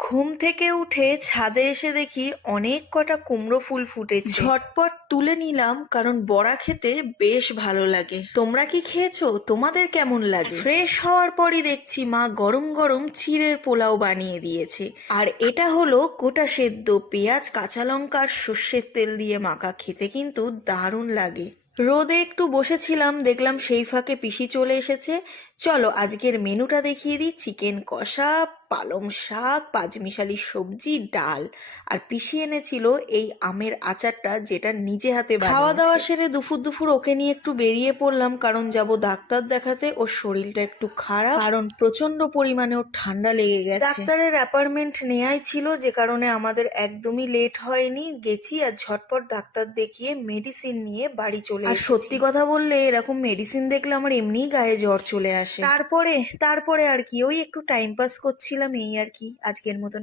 ঘুম থেকে উঠে ছাদে এসে দেখি অনেক কটা কুমড়ো ফুল ফুটেছে। ঝটপট তুলে নিলাম, কারণ বড়া খেতে বেশ ভালো লাগে। তোমরা কি খেয়েছো? তোমাদের কেমন লাগে? ফ্রেশ হওয়ার পরই দেখছি মা গরম গরম চিড়ের পোলাও বানিয়ে দিয়েছে। আর এটা হলো গোটা সেদ্ধ পেঁয়াজ, কাঁচা লঙ্কা আর সর্ষের তেল দিয়ে মাখা। খেতে কিন্তু দারুণ লাগে। রোদে একটু বসেছিলাম, দেখলাম সেই ফাঁকে পিসি চলে এসেছে। চলো আজকের মেনুটা দেখিয়ে দিই। চিকেন কষা, পালং শাক, পাঁচমিশালি সবজি, ডাল। আর পিসি এনেছিল এই আমের আচারটা, যেটা নিজে হাতে বানিয়েছে। খাওয়া দাওয়া সেরে দুপুর দুপুর ওকে নিয়ে একটু বেরিয়ে পড়লাম, কারণ যাব ডাক্তার দেখাতে। ওর শরীরটা একটু খারাপ, কারণ প্রচন্ড পরিমাণে ওর ঠান্ডা লেগে গেছে। ডাক্তারের অ্যাপয়েন্টমেন্ট নেয়াই ছিল, যে কারণে আমাদের একদমই লেট হয়নি। গেছি আর ঝটপট ডাক্তার দেখিয়ে মেডিসিন নিয়ে বাড়ি চলে এসেছি। আর সত্যি কথা বললে এরকম মেডিসিন দেখলে আমার এমনিই গায়ে জ্বর চলে আসে। তারপরে আর কি, ওই একটু টাইম পাস করছিলাম, এই আর কি। আজকের মতন